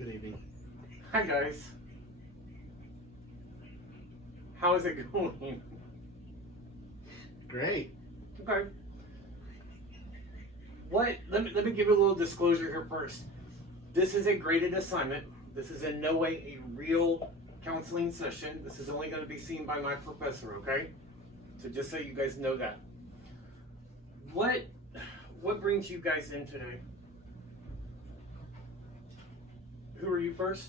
Good evening. Hi guys. How is it going? Great. Okay. Let me give you a little disclosure here first. This is a graded assignment. This is in no way a real counseling session. This is only going to be seen by my professor, okay? So just so you guys know that. What brings you guys in today? Who are you first?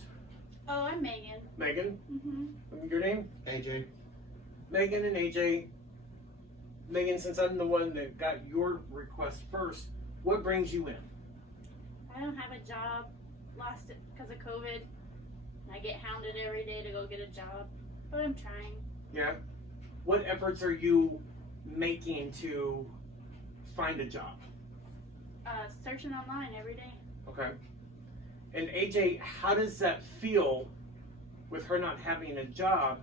Oh, I'm Megan. Megan? Mm-hmm. Your name? AJ. Megan and AJ. Megan, since I'm the one that got your request first, what brings you in? I don't have a job. Lost it because of COVID. I get hounded every day to go get a job, but I'm trying. Yeah. What efforts are you making to find a job? Searching online every day. Okay. And AJ, how does that feel with her not having a job?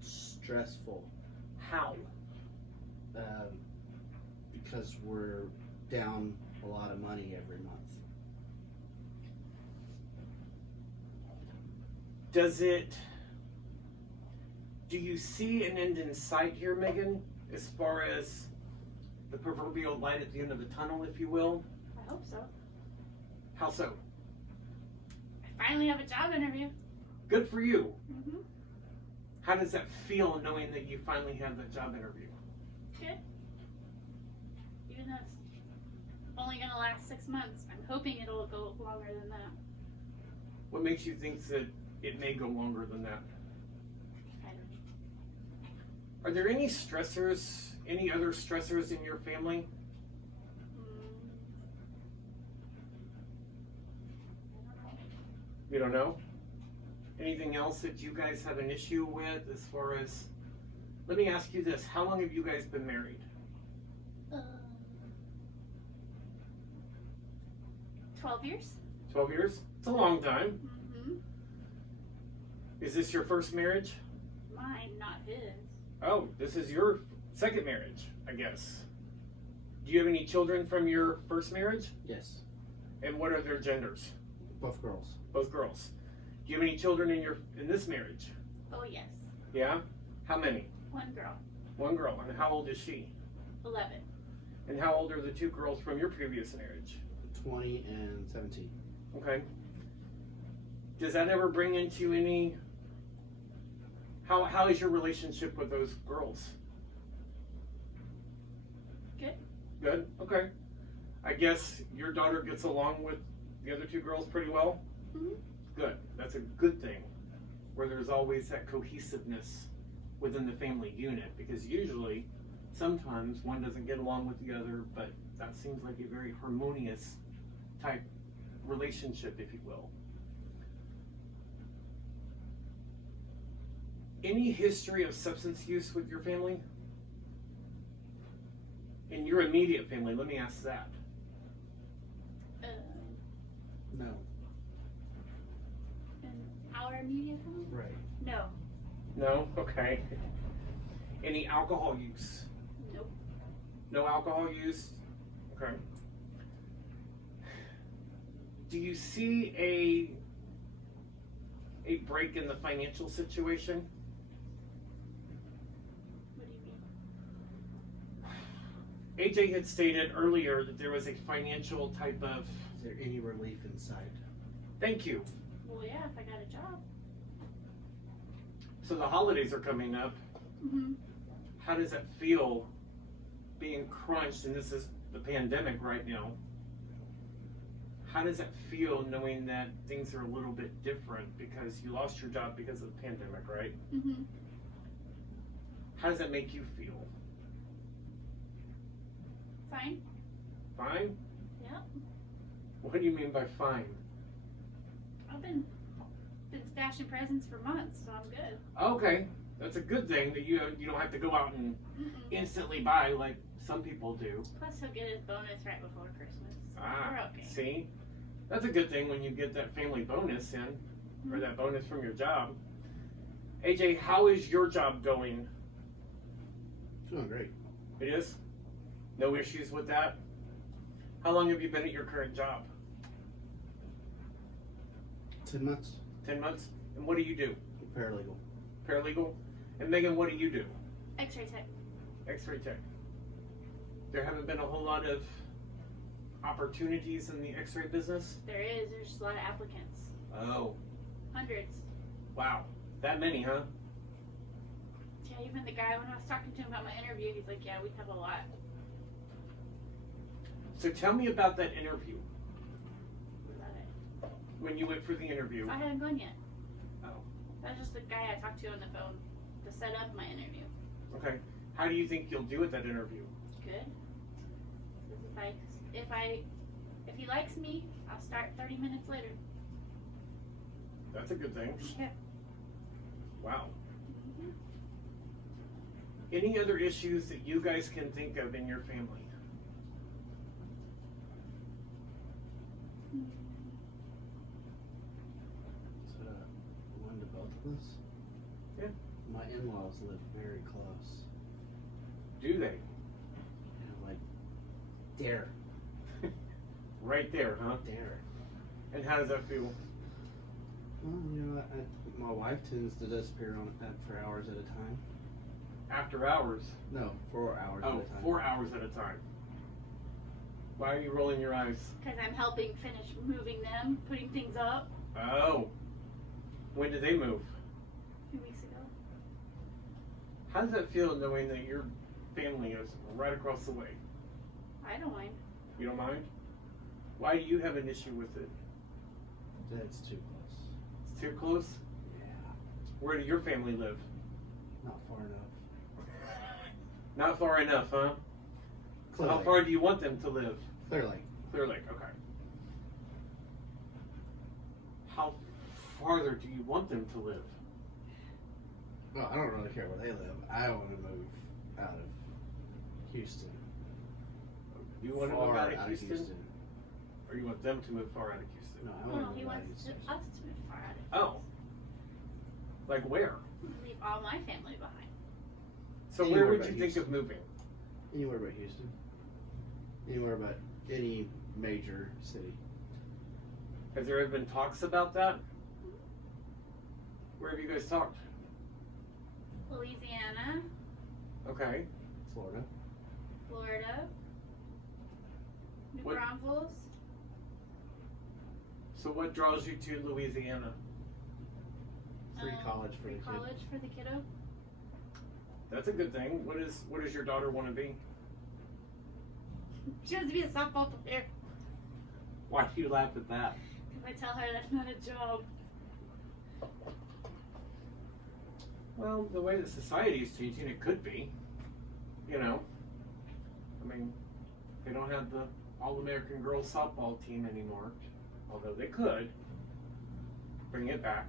Stressful. How? Because we're down a lot of money every month. Do you see an end in sight here, Megan, as far as the proverbial light at the end of the tunnel, if you will? I hope so. How so? I finally have a job interview. Good for you. Mm-hmm. How does that feel knowing that you finally have that job interview? Good. Even though it's only going to last 6 months, I'm hoping it'll go longer than that. What makes you think that it may go longer than that? I don't know. Are there any stressors, any other stressors in your family? You don't know? Anything else that you guys have an issue with as far as... Let me ask you this. How long have you guys been married? 12 years? 12 years? It's a long time. Mm-hmm. Is this your first marriage? Mine, not his. Oh, this is your second marriage, I guess. Do you have any children from your first marriage? Yes. And what are their genders? Both girls. Both girls. Do you have any children in this marriage? Oh, yes. Yeah? How many? One girl. One girl. And how old is she? 11. And how old are the two girls from your previous marriage? 20 and 17. Okay. Does that ever bring into any... How is your relationship with those girls? Good. Good? Okay. I guess your daughter gets along with the other two girls pretty well? Mm-hmm. Good. That's a good thing. Where there's always that cohesiveness within the family unit. Because usually, sometimes one doesn't get along with the other, but that seems like a very harmonious type relationship, if you will. Any history of substance use with your family? In your immediate family, let me ask that. No. In our immediate family? Right. No. No? Okay. Any alcohol use? Nope. No alcohol use? Okay. Do you see a break in the financial situation? What do you mean? AJ had stated earlier that there was a financial type of... Is there any relief inside? Thank you. Well, yeah, if I got a job. So the holidays are coming up. Mm-hmm. How does that feel being crunched, and this is the pandemic right now? How does that feel knowing that things are a little bit different because you lost your job because of the pandemic, right? Mm-hmm. How does that make you feel? Fine. Fine? Yep. What do you mean by fine? I've been stashing presents for months, so I'm good. Okay, that's a good thing that you don't have to go out and Mm-mm. instantly buy like some people do. Plus, he'll get his bonus right before Christmas. So Ah, we're okay. see? That's a good thing when you get that family bonus in, or that bonus from your job. AJ, how is your job going? Doing great. It is? No issues with that? How long have you been at your current job? 10 months. 10 months? And what do you do? Paralegal. Paralegal? And Megan, what do you do? X-ray tech. X-ray tech. There haven't been a whole lot of opportunities in the X-ray business? There's just a lot of applicants. Oh, Hundreds. wow. That many, huh? Yeah, even the guy, when I was talking to him about my interview, he's like, yeah, we have a lot. So tell me about that interview. About it. When you went for the interview. I hadn't gone yet. Oh. That's just the guy I talked to on the phone to set up my interview. Okay. How do you think you'll do at that interview? Good. If he likes me, I'll start 30 minutes later. That's a good thing. Yeah. Wow. Any other issues that you guys can think of in your family? Is it one to both of us? Yeah. My in-laws live very close. Do they? Yeah, like, there. Right there, huh? There. And how does that feel? Well, you know, my wife tends to disappear for hours at a time. After hours? No, 4 hours at Oh, a time. 4 hours at a time. Why are you rolling your eyes? Because I'm helping finish moving them, putting things up. Oh. When did they move? 2 weeks ago. How does that feel knowing that your family is right across the way? I don't mind. You don't mind? Why do you have an issue with it? That's too close. It's too close? Yeah. Where do your family live? Not far enough. Not far enough, huh? So Clear how Lake. far do you want them to live? Clear Lake. Clear Lake, okay. How farther do you want them to live? Well, I don't really care where they live. I want to move out of Houston. You want to move Far out of Houston? Houston. Or you want them to move far out of Houston? No, I No, want to he move out of wants Houston. us to move far out of Oh. Like where? leave all my family behind. So Anywhere where would but you think Houston. of moving? Anywhere but Houston. Anywhere but any major city. Has there ever been talks about that? Where have you guys talked? Louisiana, Okay. Florida. Florida, New What- Braunfels. So what draws you to Louisiana? Free college for free the kid. college for the kiddo. That's a good thing. What does your daughter want to be? She wants to be a softball player. Why do you laugh at that? If I tell her that's not a job. Well, the way that society is changing, it could be. You know, I mean, they don't have the All-American girls softball team anymore, although they could bring it back.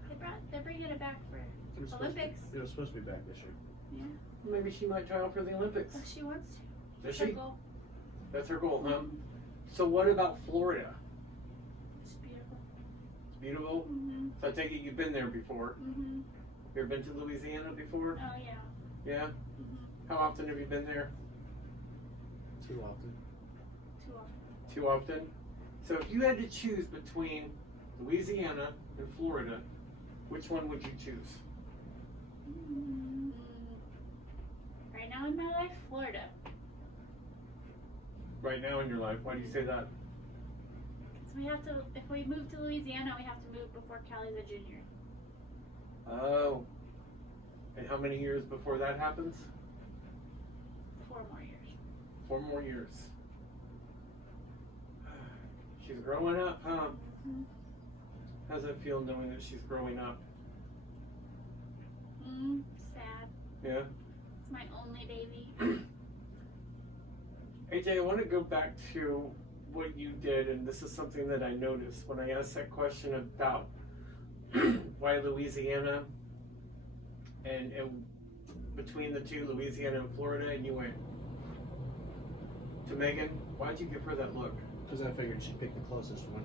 They're bringing it back for It was supposed to- Olympics. It was supposed to be back this year. Yeah. Maybe she might try out for the Olympics. Oh, she wants to. Does Her she? goal. That's her goal, huh? So what about Florida? It's beautiful. It's beautiful. Mhm. So I take it you've been there before. Mhm. You ever been to Louisiana before? Oh yeah. Yeah. Mhm. How often have you been there? Too often. Too often. Too often. So if you had to choose between Louisiana and Florida, which one would you choose? Mm. Right now in my life, Florida. Right now in your life, why do you say that? Because we have to. If we move to Louisiana, we have to move before Callie's a junior. Oh. And how many years before that happens? 4 more years. 4 more years. She's growing up, huh? Mhm. How's it feel knowing that she's growing up? Sad. Yeah. It's my only baby. AJ, I want to go back to what you did, and this is something that I noticed when I asked that question about why Louisiana and between the two, Louisiana and Florida, and you went to Megan. Why'd you give her that look? Because I figured she'd pick the closest one.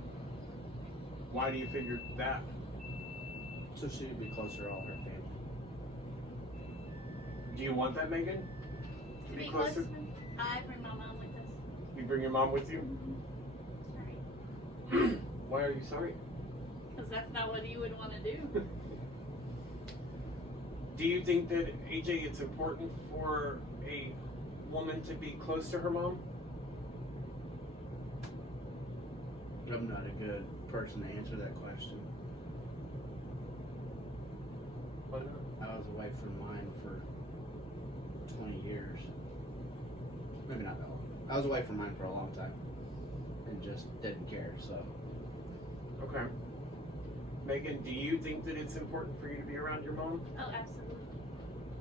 Why do you figure that? So she would be closer to all her family. Do you want that, Megan? To be closer. I bring my mom with us. You bring your mom with you? Why are you sorry? Because that's not what you would want to do. Do you think that, AJ, it's important for a woman to be close to her mom? I'm not a good person to answer that question. Why not? I was away from mine for 20 years. Maybe not that long. I was away from mine for a long time and just didn't care, so. Okay. Megan, do you think that it's important for you to be around your mom? Oh, absolutely.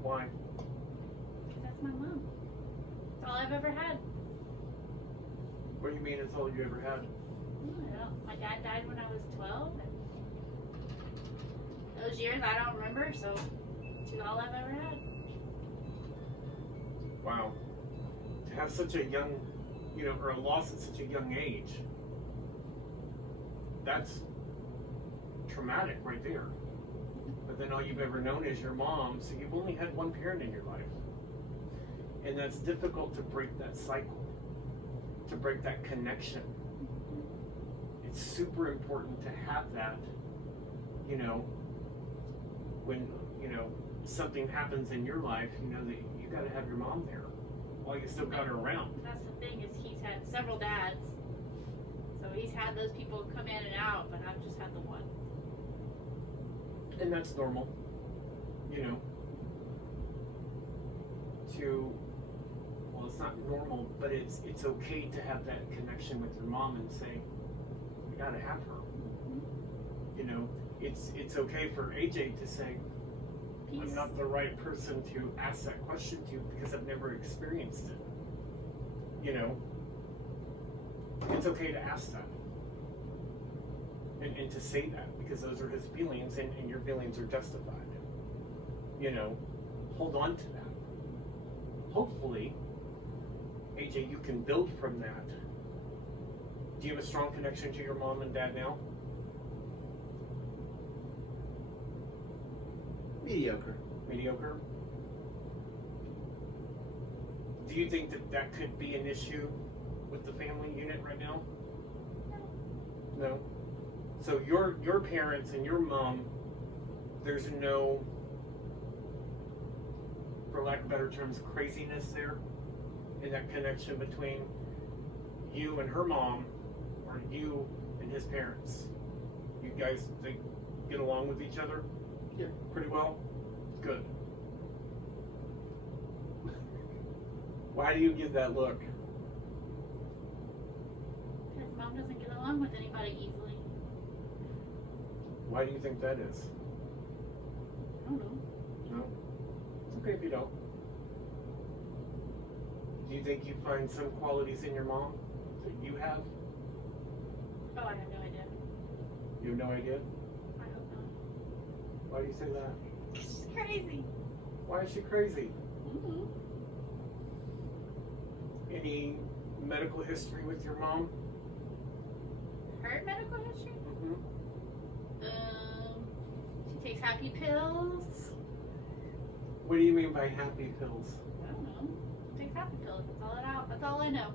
Why? Because that's my mom. That's all I've ever had. What do you mean it's all you ever had? My dad died when I was 12. And those years I don't remember, so she's all I've ever had. Wow. To have such a young, or a loss at such a young age, that's traumatic right there. But then all you've ever known is your mom, so you've only had one parent in your life. And that's difficult to break that cycle, to break that connection. It's super important to have that, when, something happens in your life, that you gotta have your mom there while you still got her around. That's the thing, is he's had several dads. So he's had those people come in and out, but I've just had the one. And that's normal, it's not normal, but it's okay to have that connection with your mom and say, we gotta have her. It's okay for AJ to say, Peace. I'm not the right person to ask that question to because I've never experienced it. It's okay to ask that. And to say that, because those are his feelings and your feelings are justified. Hold on to that. Hopefully, AJ, you can build from that. Do you have a strong connection to your mom and dad now? Mediocre. Mediocre? Do you think that could be an issue with the family unit right now? No. So your parents and your mom, there's no, for lack of better terms, craziness there in that connection between you and her mom, or you and his parents. You guys, they get along with each other? Yeah. Pretty well? Good. Why do you give that look? Because mom doesn't get along with anybody easily. Why do you think that is? I don't know. No? It's okay if you don't. Do you think you find some qualities in your mom that you have? Oh, I have no idea. You have no idea? I hope not. Why do you say that? She's crazy. Why is she crazy? Mm-hmm. Any medical history with your mom? Her medical history? Mm-hmm. She takes happy pills. What do you mean by happy pills? I don't know. She takes happy pills. That's all I know.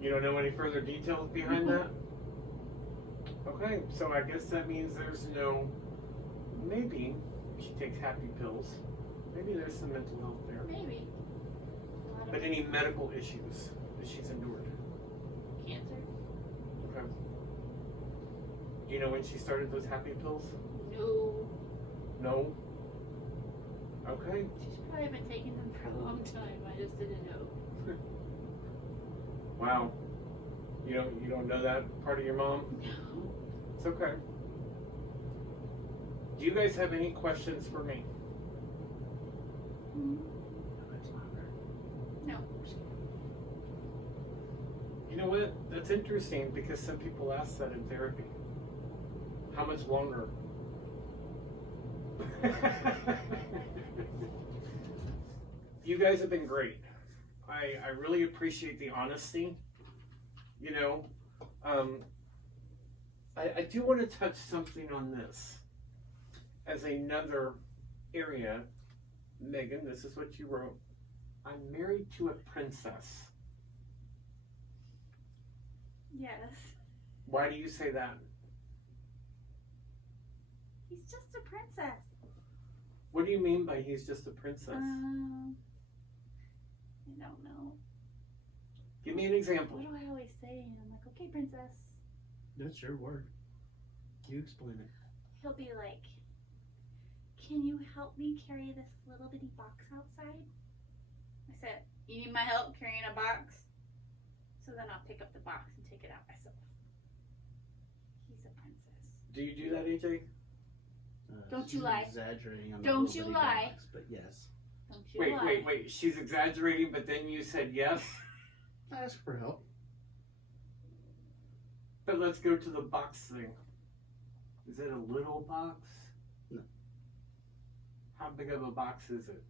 You don't know any further details behind that? Okay, so I guess that means there's no, maybe she takes happy pills. Maybe there's some mental health there. Maybe. But any medical issues that she's endured? Cancer? Okay. Do you know when she started those happy pills? No. No? Okay. She's probably been taking them for a long time. I just didn't know. Wow. You don't know that part of your mom? No. It's okay. Do you guys have any questions for me? Mm-hmm. No. You know what? That's interesting because some people ask that in therapy. How much longer? You guys have been great. I really appreciate the honesty. I do want to touch something on this as another area. Megan, this is what you wrote. I'm married to a princess. Yes. Why do you say that? He's just a princess. What do you mean by he's just a princess? I don't know. Give me an example. What do I always say? And I'm like, okay, princess. That's your word. You explain it. He'll be like, can you help me carry this little bitty box outside? I said, you need my help carrying a box? So then I'll pick up the box and take it out myself. He's a princess. Do you do that, AJ? Don't She's you lie. Exaggerating on the Don't little you bitty lie. box, but yes. Don't you lie. Wait. She's exaggerating, but then you said yes. I ask for help. But let's go to the box thing. Is it a little box? No. How big of a box is it?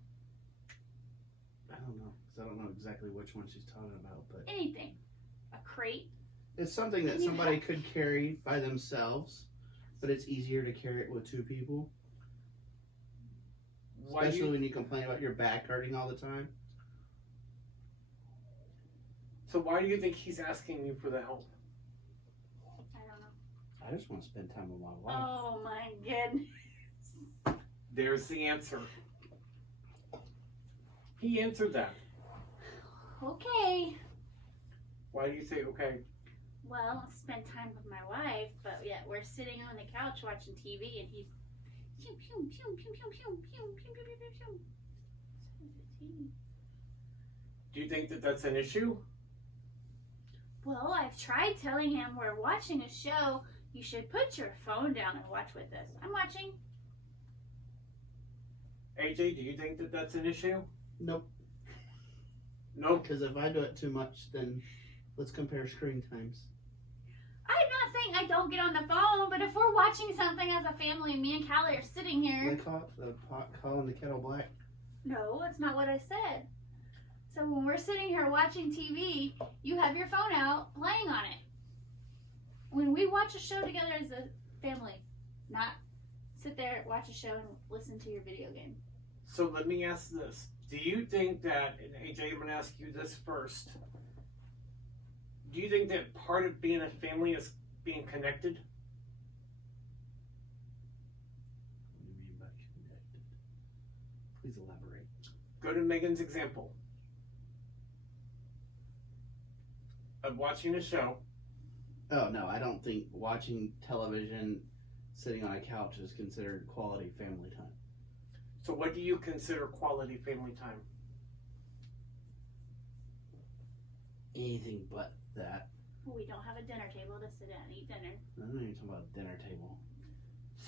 I don't know, because I don't know exactly which one she's talking about, but Anything. A crate. it's something that Can you somebody could carry by themselves, but it's easier to carry it with two people. Why do Especially you, when you complain about your back hurting all the time. so why do you think he's asking you for the help? I don't know. I just want to spend time with my wife. Oh my goodness. There's the answer. He answered that. Okay. Why do you say okay? Well, I'll spend time with my wife, but yet we're sitting on the couch watching TV and he's pew pew pew pew pew pew pew pew pew pew pew. Do you think that that's an issue? Well, I've tried telling him we're watching a show. You should put your phone down and watch with us. I'm watching. AJ, do you think that that's an issue? Nope. No. Because if I do it too much, then let's compare screen times. I'm not saying I don't get on the phone, but if we're watching something as a family and me and Callie are sitting They here. call it the pot calling the kettle black. No, that's not what I said. So when we're sitting here watching TV, you have your phone out, playing on it. When we watch a show together as a family, not sit there, watch a show, and listen to your video game. So let me ask this. Do you think that, and AJ, I'm going to ask you this first. Do you think that part of being a family is being connected? What do you mean by connected? Please elaborate. Go to Megan's example of watching a show. Oh, no, I don't think watching television sitting on a couch is considered quality family time. So what do you consider quality family time? Anything but that. Well, we don't have a dinner table to sit at and eat dinner. I'm not even talking about dinner table.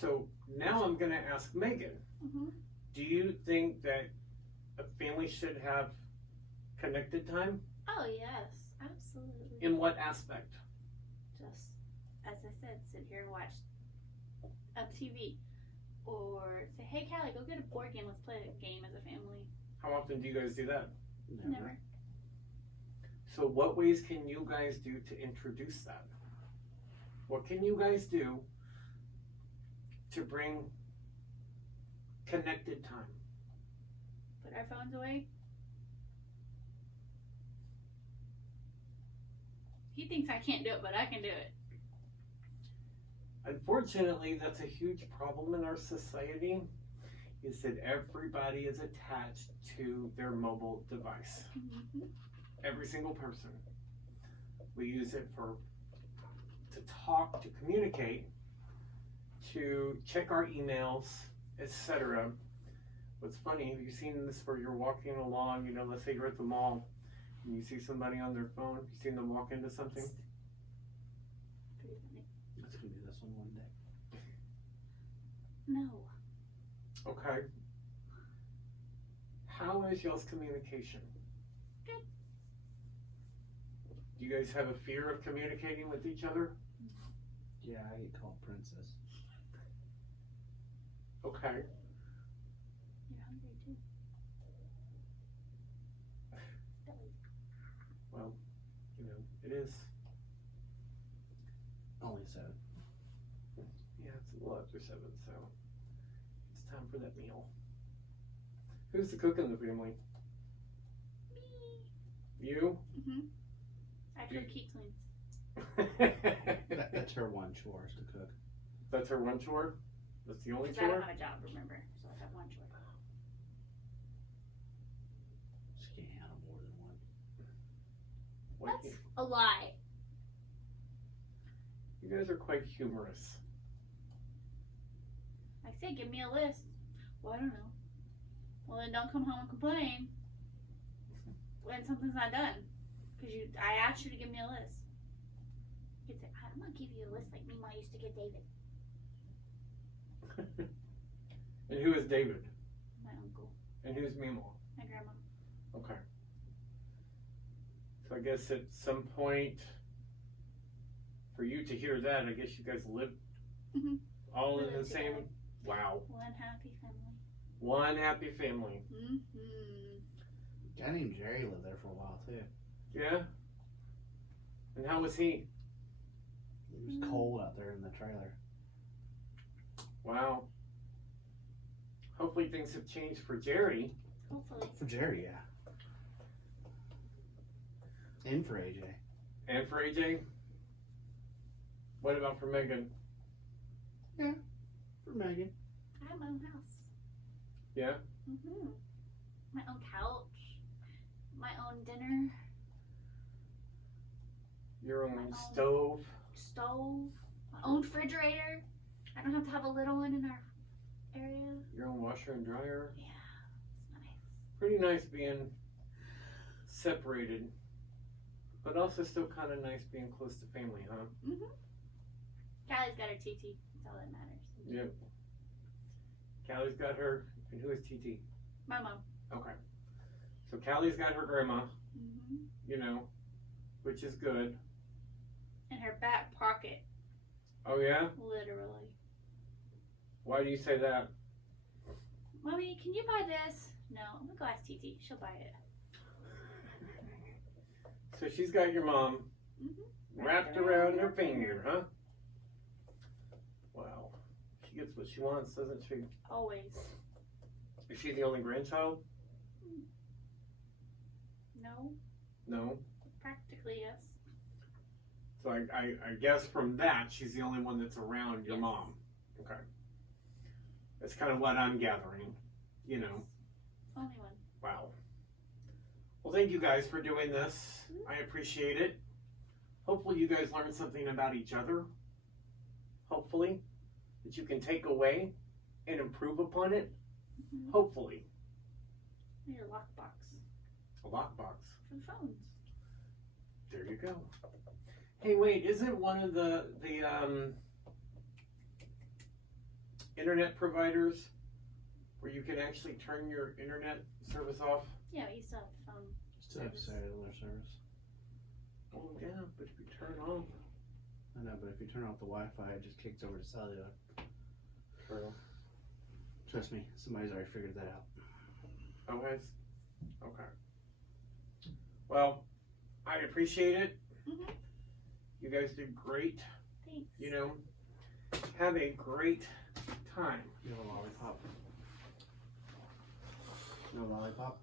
So now I'm going to ask Megan. Mm-hmm. Do you think that a family should have connected time? Oh, yes, absolutely. In what aspect? Just, as I said, sit here and watch a TV. Or say, hey, Callie, go get a board game. Let's play a game as a family. How often do you guys do that? Never. So what ways can you guys do to introduce that? What can you guys do to bring connected time? Put our phones away. He thinks I can't do it, but I can do it. Unfortunately, that's a huge problem in our society, is that everybody is attached to their mobile device. Mm-hmm. Every single person. We use it to talk, to communicate, to check our emails, etc. What's funny, have you seen this where you're walking along, let's say you're at the mall, and you see somebody on their phone, you seen them walk into something? Pretty funny. That's going to be this one day. No. Okay. How is y'all's communication? Good. Do you guys have a fear of communicating with each other? Yeah, I get called princess. Okay. You're hungry too. Well, it is. Only 7. Yeah, it's a little after 7, so it's time for that meal. Who's the cook in the family? Me. You? Mm-hmm. After Do- Keith cleans. That's her one chore is to cook. That's her one chore? That's the only 'Cause I chore? don't have a job, remember? So I have one chore. She can't handle more than one. What? That's a lie. You guys are quite humorous. I say, give me a list. Well, I don't know. Well, then don't come home and complain when something's not done. Because I asked you to give me a list. You could say, I'm going to give you a list like Mima used to give David, And who is David? my uncle, And who's Mima? my grandma. Okay. So I guess at some point, for you to hear that, I guess you guys live Mhm. all We in the live same. together. Wow. One happy family. One happy family. Mm-hmm. A guy named Jerry lived there for a while too. Yeah. And how was he? It was cold out there in the trailer. Wow. Hopefully things have changed for Jerry. Hopefully. For Jerry, yeah. And for AJ. And for AJ? What about for Megan? For Megan. I have my own house. Yeah? Mm-hmm. My own couch. My own dinner. Your own My own- stove? Stove. My own refrigerator. I don't have to have a little one in our area. Your own washer and dryer? Yeah. It's nice. Pretty nice being separated. But also still kind of nice being close to family, huh? Mm-hmm. Callie's got her TT. That's all that matters. Yep. Callie's got her. And who is TT? My mom. Okay. So Callie's got her grandma, Mm-hmm. you know, which is good. In her back pocket. Oh, yeah? Literally. Why do you say that? Mommy, can you buy this? No, I'm gonna go ask TT. She'll buy it. So she's got your mom Mm-hmm. wrapped around her finger, huh? Wow. She gets what she wants, doesn't she? Always. Is she the only grandchild? No. No. Practically, yes. So I guess from that, she's the only one that's around your Yes. mom. Okay. That's kind of what I'm gathering, you know. Only one. Wow. Well, thank you guys for doing this. I appreciate it. Hopefully you guys learned something about each other. Hopefully. That you can take away and improve upon it. Mm-hmm. Hopefully. Need a lockbox A lockbox. for the phones. There you go. Hey, wait, isn't one of the internet providers where you can actually turn your internet service off? Yeah, we used to have phone. Still have Service. cellular service. Oh yeah, but if you turn it off. I know, but if you turn off the Wi-Fi, it just kicks over to cellular. True. Trust me, somebody's already figured that out. Okay. Okay. Well, I appreciate it. Mm-hmm. You guys did great. Thanks. You know, have a great time. You have a lollipop? No lollipop?